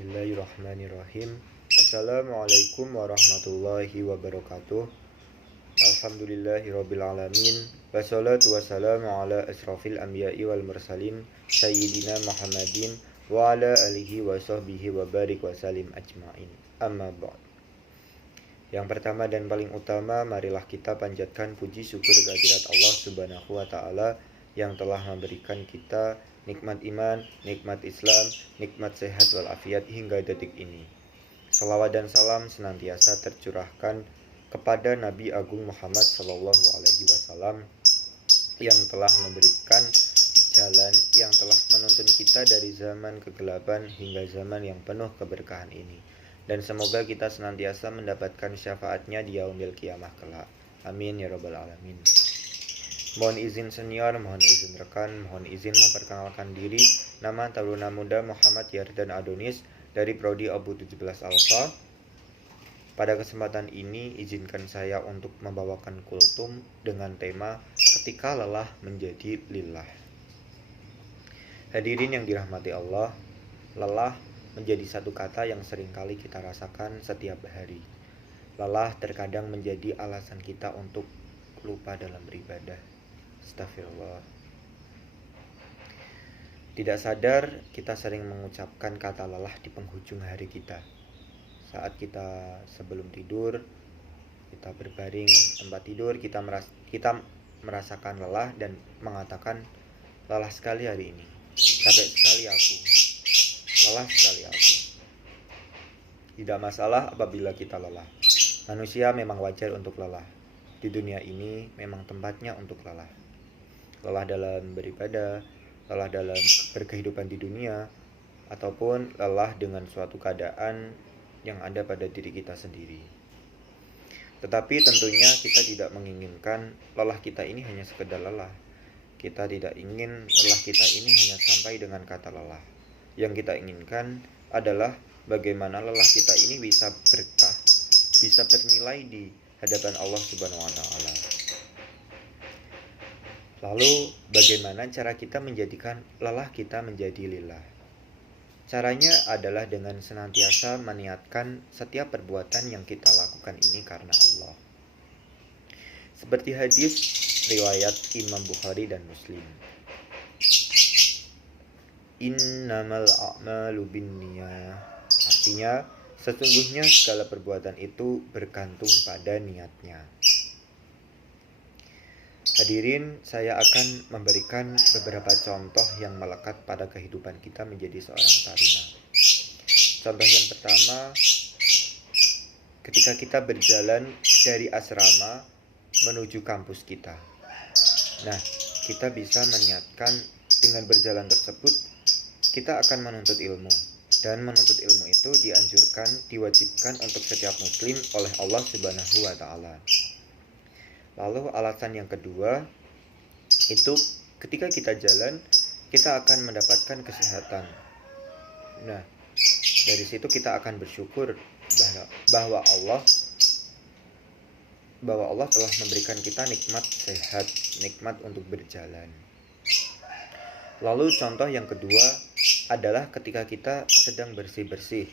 Bismillahirrahmanirrahim. Assalamualaikum warahmatullahi wabarakatuh. Alhamdulillahirabbil alamin. Wassalatu wassalamu ala asrofil anbiya'i wal mursalin sayyidina Muhammadin wa ala alihi wa sahbihi wa barik wa salim ajma'in. Amma ba'd. Yang pertama dan paling utama, marilah kita panjatkan puji syukur kehadirat Allah Subhanahu wa taala yang telah memberikan kita nikmat iman, nikmat Islam, nikmat sehat walafiat hingga detik ini. Salawat dan salam senantiasa tercurahkan kepada Nabi Agung Muhammad Sallallahu Alaihi Wasallam yang telah memberikan jalan, yang telah menuntun kita dari zaman kegelapan hingga zaman yang penuh keberkahan ini. Dan semoga kita senantiasa mendapatkan syafaatnya di yaumil kiamah kelak. Amin ya rabbal alamin. Mohon izin senior, mohon izin rekan, mohon izin memperkenalkan diri. Nama Taruna Muda Muhammad Yardan Adonis dari Prodi Abu 17 Alfa. Pada kesempatan ini izinkan saya untuk membawakan kultum dengan tema ketika lelah menjadi lillah. Hadirin yang dirahmati Allah, lelah menjadi satu kata yang seringkali kita rasakan setiap hari. Lelah terkadang menjadi alasan kita untuk lupa dalam beribadah. Astagfirullah. Tidak sadar kita sering mengucapkan kata lelah di penghujung hari kita. Saat kita sebelum tidur, kita berbaring tempat tidur, kita merasakan lelah dan mengatakan, lelah sekali hari ini, capek sekali aku, lelah sekali aku. Tidak masalah apabila kita lelah. Manusia memang wajar untuk lelah. Di dunia ini memang tempatnya untuk lelah. Lelah dalam beribadah, lelah dalam berkehidupan di dunia, ataupun lelah dengan suatu keadaan yang ada pada diri kita sendiri. Tetapi tentunya kita tidak menginginkan lelah kita ini hanya sekedar lelah. Kita tidak ingin lelah kita ini hanya sampai dengan kata lelah. Yang kita inginkan adalah bagaimana lelah kita ini bisa berkah, bisa bernilai di hadapan Allah Subhanahu wa taala. Lalu bagaimana cara kita menjadikan lelah kita menjadi lillah? Caranya adalah dengan senantiasa meniatkan setiap perbuatan yang kita lakukan ini karena Allah. Seperti hadis riwayat Imam Bukhari dan Muslim. Innamal a'malu binniyah. Artinya, sesungguhnya segala perbuatan itu bergantung pada niatnya. Hadirin, saya akan memberikan beberapa contoh yang melekat pada kehidupan kita menjadi seorang taruna. Contoh yang pertama, ketika kita berjalan dari asrama menuju kampus kita. Nah, kita bisa meniatkan dengan berjalan tersebut, kita akan menuntut ilmu. Dan menuntut ilmu itu dianjurkan, diwajibkan untuk setiap muslim oleh Allah Subhanahu wa taala. Lalu alasan yang kedua, itu ketika kita jalan, kita akan mendapatkan kesehatan. Nah, dari situ kita akan bersyukur bahwa Allah telah memberikan kita nikmat sehat, nikmat untuk berjalan. Lalu contoh yang kedua adalah ketika kita sedang bersih-bersih.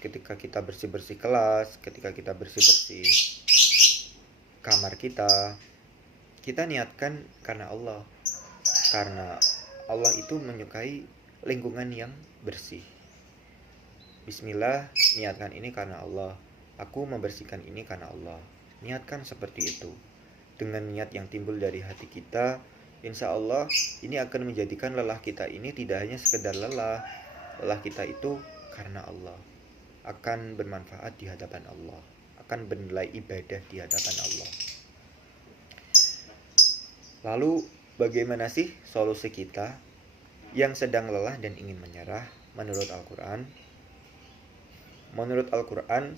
Ketika kita bersih-bersih kelas, ketika kita bersih-bersih kamar kita niatkan karena Allah. Karena Allah itu menyukai lingkungan yang bersih. Bismillah, niatkan ini karena Allah. Aku membersihkan ini karena Allah. Niatkan seperti itu. Dengan niat yang timbul dari hati kita, insya Allah ini akan menjadikan lelah kita ini tidak hanya sekedar lelah. Lelah kita itu karena Allah. Akan bermanfaat di hadapan Allah. Akan bernilai ibadah di hadapan Allah. Lalu bagaimana sih solusi kita yang sedang lelah dan ingin menyerah menurut Al-Quran? Menurut Al-Quran,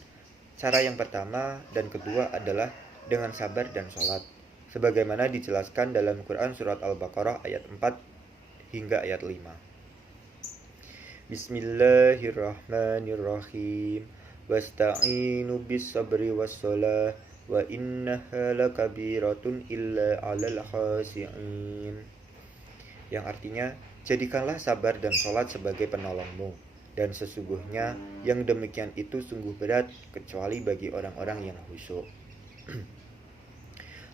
cara yang pertama dan kedua adalah dengan sabar dan sholat. Sebagaimana dijelaskan dalam Quran surat Al-Baqarah ayat 4 hingga ayat 5. Bismillahirrahmanirrahim. Wasta'inu bis sabri was shalah wa innaha lakabiratun illa 'alal khashi'in. Yang artinya, jadikanlah sabar dan sholat sebagai penolongmu, Dan sesungguhnya yang demikian itu sungguh berat kecuali bagi orang-orang yang khusyuk.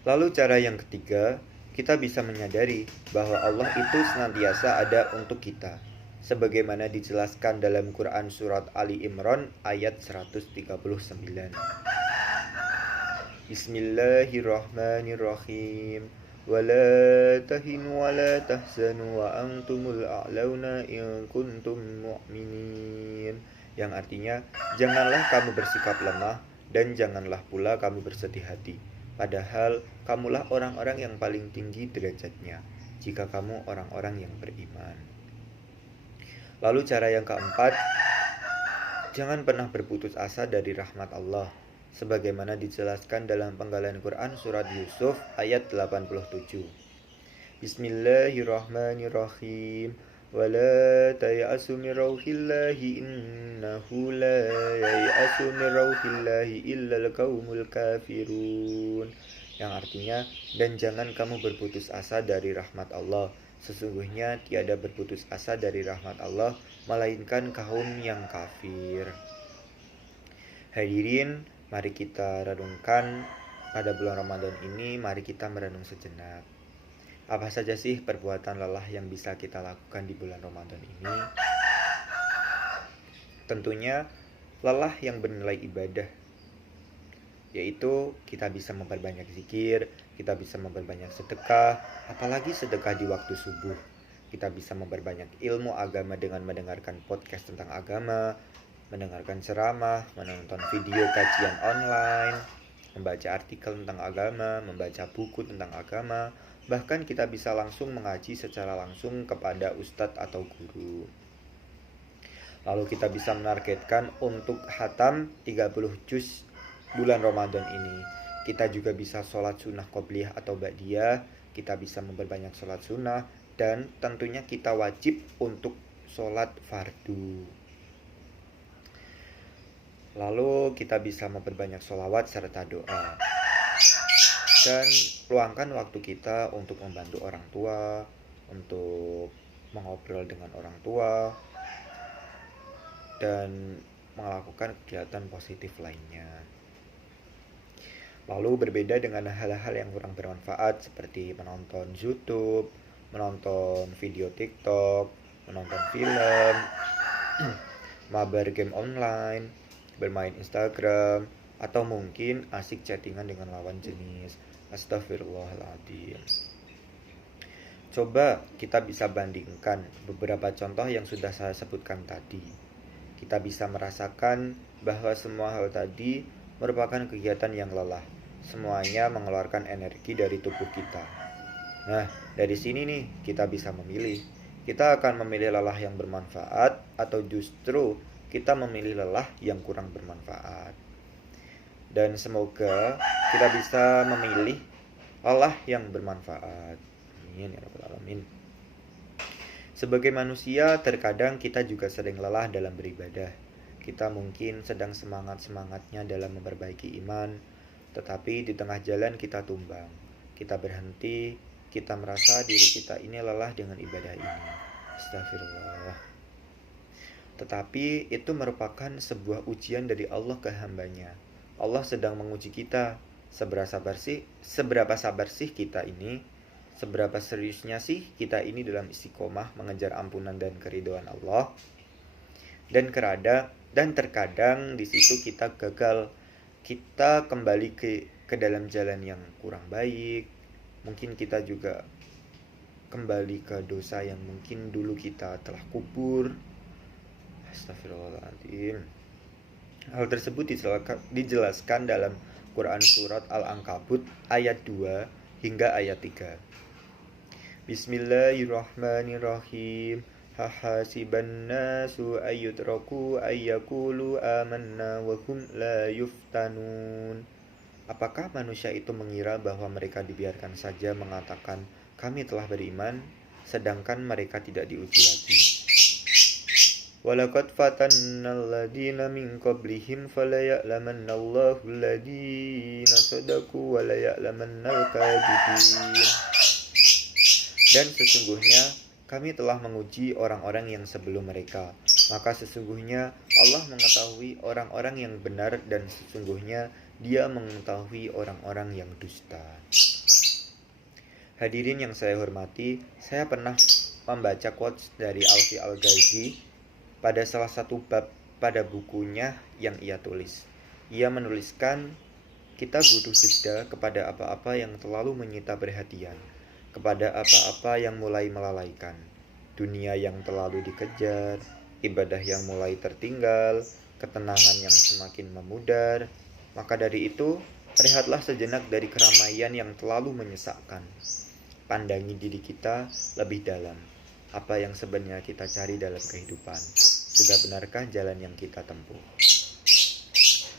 Lalu cara yang ketiga, kita bisa menyadari bahwa Allah itu senantiasa ada untuk kita. Sebagaimana dijelaskan dalam Quran Surat Ali Imran ayat 139. Bismillahirrahmanirrahim. ولا تهنوا ولا تحزنوا وأنتم الأعلون إن كنتم مؤمنين, yang artinya janganlah kamu bersikap lemah dan janganlah pula kamu bersedih hati, padahal kamulah orang-orang yang paling tinggi derajatnya jika kamu orang-orang yang beriman. Lalu cara yang keempat, jangan pernah berputus asa dari rahmat Allah, sebagaimana dijelaskan dalam penggalan Quran Surat Yusuf ayat 87. Bismillahirrahmanirrahim. Wala tayasu min rauhillahi innahu la yayasu min rauhillahi illal qaumul kafirun, yang artinya, dan jangan kamu berputus asa dari rahmat Allah, sesungguhnya tiada berputus asa dari rahmat Allah melainkan kaum yang kafir. Hadirin, mari kita renungkan pada bulan Ramadan ini, mari kita merenung sejenak. Apa saja sih perbuatan lelah yang bisa kita lakukan di bulan Ramadan ini? Tentunya lelah yang bernilai ibadah, yaitu kita bisa memperbanyak zikir, kita bisa memperbanyak sedekah, apalagi sedekah di waktu subuh. Kita bisa memperbanyak ilmu agama dengan mendengarkan podcast tentang agama, mendengarkan ceramah, menonton video kajian online, membaca artikel tentang agama, membaca buku tentang agama, bahkan kita bisa langsung mengaji secara langsung kepada ustadz atau guru. Lalu kita bisa menargetkan untuk khatam 30 juz bulan Ramadan ini. Kita juga bisa sholat sunnah qobliyah atau ba'diyah, kita bisa memperbanyak sholat sunnah, dan tentunya kita wajib untuk sholat fardu. Lalu kita bisa memperbanyak sholawat serta doa. Dan luangkan waktu kita untuk membantu orang tua, untuk mengobrol dengan orang tua, dan melakukan kegiatan positif lainnya. Lalu berbeda dengan hal-hal yang kurang bermanfaat seperti menonton YouTube, menonton video TikTok, menonton film, mabar game online, bermain Instagram, atau mungkin asik chattingan dengan lawan jenis. Astagfirullahaladzim. Coba kita bisa bandingkan beberapa contoh yang sudah saya sebutkan tadi. Kita bisa merasakan bahwa semua hal tadi merupakan kegiatan yang lelah. Semuanya mengeluarkan energi dari tubuh kita. Nah, dari sini nih kita bisa memilih. Kita akan memilih lelah yang bermanfaat atau justru kita memilih lelah yang kurang bermanfaat. Dan semoga kita bisa memilih lelah yang bermanfaat. Amin ya rabbal alamin. Sebagai manusia, terkadang kita juga sering lelah dalam beribadah. Kita mungkin sedang semangat-semangatnya dalam memperbaiki iman, tetapi di tengah jalan kita tumbang. Kita berhenti, kita merasa diri kita ini lelah dengan ibadah ini. Astagfirullah. Tetapi itu merupakan sebuah ujian dari Allah ke hambanya. Allah sedang menguji kita. Seberapa sabar sih kita ini? Seberapa seriusnya sih kita ini dalam istiqomah mengejar ampunan dan keridhaan Allah? Dan terkadang di situ kita gagal. Kita kembali ke dalam jalan yang kurang baik. Mungkin kita juga kembali ke dosa yang mungkin dulu kita telah kubur. Astagfirullahaladzim. Hal tersebut dijelaskan dalam Quran Surat Al-Ankabut ayat 2 hingga ayat 3. Bismillahirrahmanirrahim. Hahasiban nasu ayyutraku ayyakulu amanna wa hum la yuftanun. Apakah manusia itu mengira bahwa mereka dibiarkan saja mengatakan kami telah beriman, sedangkan mereka tidak diuji lagi? Walaqad fatannal ladina min qablihim falaya'lamannallahu alladina sadaqu walaya'lamannal kadhibin. Dan sesungguhnya kami telah menguji orang-orang yang sebelum mereka, Maka sesungguhnya Allah mengetahui orang-orang yang benar dan sesungguhnya Dia mengetahui orang-orang yang dusta. Hadirin yang saya hormati, saya pernah membaca quotes dari Alfi Al-Ghazi pada salah satu bab pada bukunya yang ia tulis. Ia menuliskan, kita butuh jeda kepada apa-apa yang terlalu menyita perhatian, kepada apa-apa yang mulai melalaikan, dunia yang terlalu dikejar, ibadah yang mulai tertinggal, ketenangan yang semakin memudar. Maka dari itu, rehatlah sejenak dari keramaian yang terlalu menyesakkan. Pandangi diri kita lebih dalam. Apa yang sebenarnya kita cari dalam kehidupan? Sudah benarkah jalan yang kita tempuh?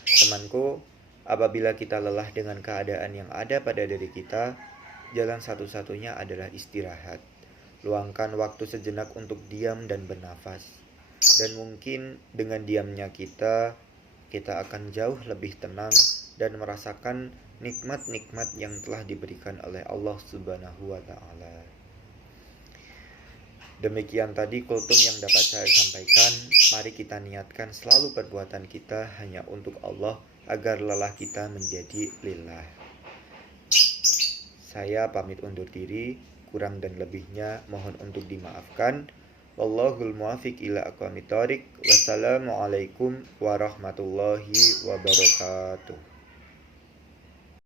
Temanku, apabila kita lelah dengan keadaan yang ada pada diri kita, jalan satu-satunya adalah istirahat. Luangkan waktu sejenak untuk diam dan bernafas. Dan mungkin dengan diamnya kita akan jauh lebih tenang dan merasakan nikmat-nikmat yang telah diberikan oleh Allah Subhanahu wa Ta'ala. Demikian tadi kultum yang dapat saya sampaikan. Mari kita niatkan selalu perbuatan kita hanya untuk Allah agar lelah kita menjadi lillah. Saya pamit undur diri, kurang dan lebihnya mohon untuk dimaafkan. Wallahul muwaffiq ila aqwamit thoriq. Wassalamualaikum warahmatullahi wabarakatuh.